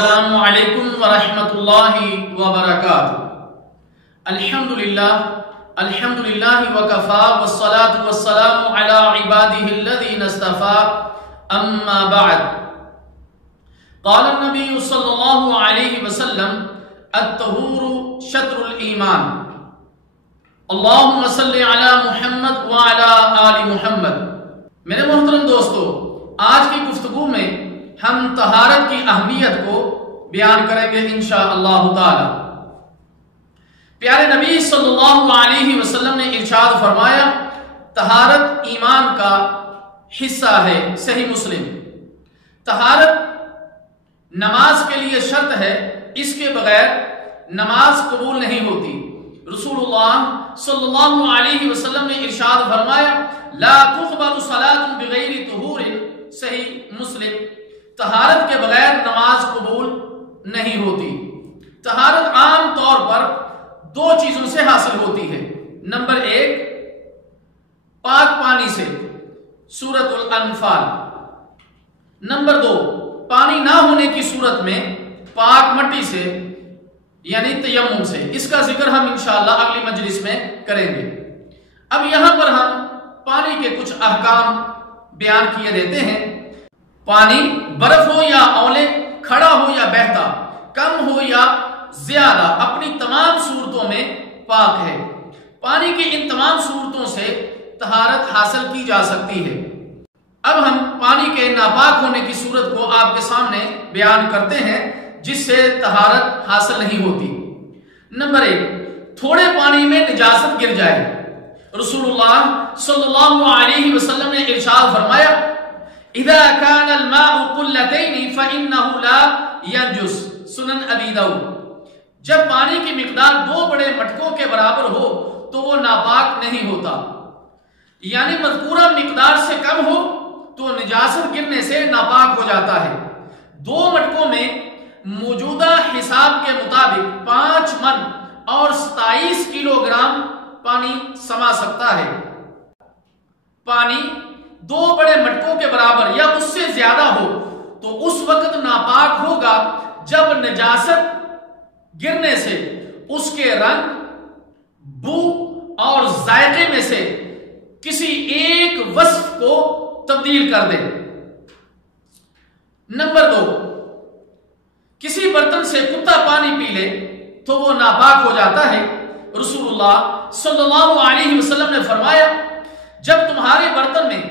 السلام علیکم ورحمۃ اللہ وبرکاتہ۔ الحمدللہ وکفا والصلاة والسلام علی عبادہ الذین اصطفیٰ، اما بعد۔ قال النبی صلی اللہ علیہ وسلم الطہور شطر الایمان۔ اللہم صلی علی محمد وعلی آل محمد۔ میرے محترم دوستو، آج کی گفتگو میں ہم طہارت کی اہمیت کو بیان کریں گے انشاءاللہ تعالی۔ پیارے نبی صلی اللہ علیہ وسلم نے ارشاد فرمایا، طہارت ایمان کا حصہ ہے۔ صحیح مسلم۔ طہارت نماز کے لیے شرط ہے، اس کے بغیر نماز قبول نہیں ہوتی۔ رسول اللہ صلی اللہ علیہ وسلم نے ارشاد فرمایا، لا تقبل صلاۃ بغیر طہور۔ صحیح مسلم۔ طہارت کے بغیر نماز قبول نہیں ہوتی۔ طہارت عام طور پر دو چیزوں سے حاصل ہوتی ہے۔ نمبر ایک، پاک پانی سے، سورۃ الانفال۔ نمبر دو، پانی نہ ہونے کی صورت میں پاک مٹی سے یعنی تیمم سے۔ اس کا ذکر ہم انشاءاللہ اگلی مجلس میں کریں گے۔ اب یہاں پر ہم پانی کے کچھ احکام بیان کیے دیتے ہیں۔ پانی برف ہو یا اولے، کھڑا ہو یا بہتا، کم ہو یا زیادہ، اپنی تمام صورتوں میں پاک ہے۔ پانی کی ان تمام صورتوں سے طہارت حاصل کی جا سکتی ہے۔ اب ہم پانی کے ناپاک ہونے کی صورت کو آپ کے سامنے بیان کرتے ہیں، جس سے طہارت حاصل نہیں ہوتی۔ نمبر ایک، تھوڑے پانی میں نجاست گر جائے۔ رسول اللہ صلی اللہ علیہ وسلم نے ارشاد فرمایا، اذا كان الماء قلتين فانه لا ينجس۔ سنن ابی داؤد۔ جب پانی کی مقدار دو بڑے مٹکوں کے برابر ہو تو وہ ناپاک نہیں ہوتا، یعنی مذکورہ مقدار سے کم ہو تو نجاست گرنے سے ناپاک ہو جاتا ہے۔ دو مٹکوں میں موجودہ حساب کے مطابق 5 من اور 27 کلو گرام پانی سما سکتا ہے۔ پانی دو بڑے مٹکوں کے برابر یا اس سے زیادہ ہو تو اس وقت ناپاک ہوگا جب نجاست گرنے سے اس کے رنگ، بو اور ذائقے میں سے کسی ایک وصف کو تبدیل کر دے۔ نمبر دو، کسی برتن سے کتا پانی پی لے تو وہ ناپاک ہو جاتا ہے۔ رسول اللہ صلی اللہ علیہ وسلم نے فرمایا، جب تمہارے برتن میں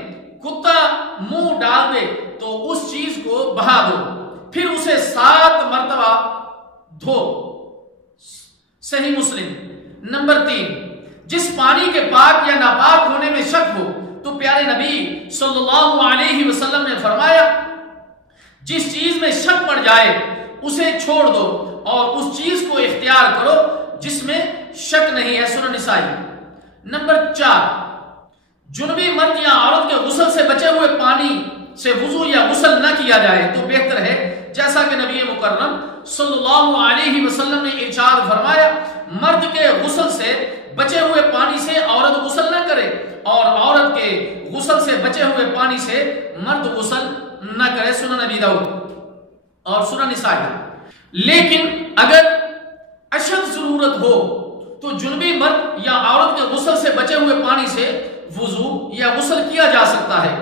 کتا منہ ڈال دے تو اس چیز کو بہا دو، پھر اسے 7 مرتبہ دھو۔ صحیح مسلم۔ نمبر 3، جس پانی کے پاک یا ناپاک ہونے میں شک ہو تو پیارے نبی صلی اللہ علیہ وسلم نے فرمایا، جس چیز میں شک پڑ جائے اسے چھوڑ دو اور اس چیز کو اختیار کرو جس میں شک نہیں ہے۔ سنن نسائی۔ نمبر 4، جنبی مرد یا عورت کے غسل سے بچے ہوئے پانی سے وضو یا غسل نہ کیا جائے تو بہتر ہے، جیسا کہ نبی مکرم صلی اللہ علیہ وسلم نے ارشاد فرمایا، مرد کے غسل سے بچے ہوئے پانی سے عورت غسل نہ کرے اور عورت کے غسل سے بچے ہوئے پانی سے مرد غسل نہ کرے۔ سنن ابی داؤد اور سنن نسائی۔ لیکن اگر اشد ضرورت ہو تو جنبی مرد یا عورت کے غسل سے بچے ہوئے پانی سے وضو یا غسل کیا جا سکتا ہے۔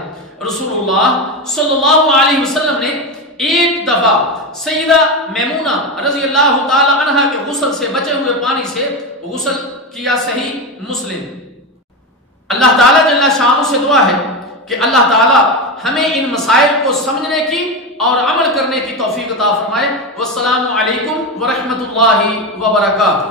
رسول اللہ صلی اللہ علیہ وسلم نے ایک دفعہ سیدہ میمونہ رضی اللہ تعالی عنہا کے غسل سے بچے ہوئے پانی سے غسل کیا۔ صحیح مسلم۔ اللہ تعالیٰ جل شانہ سے دعا ہے کہ اللہ تعالیٰ ہمیں ان مسائل کو سمجھنے کی اور عمل کرنے کی توفیق عطا فرمائے۔ والسلام علیکم ورحمۃ اللہ وبرکاتہ۔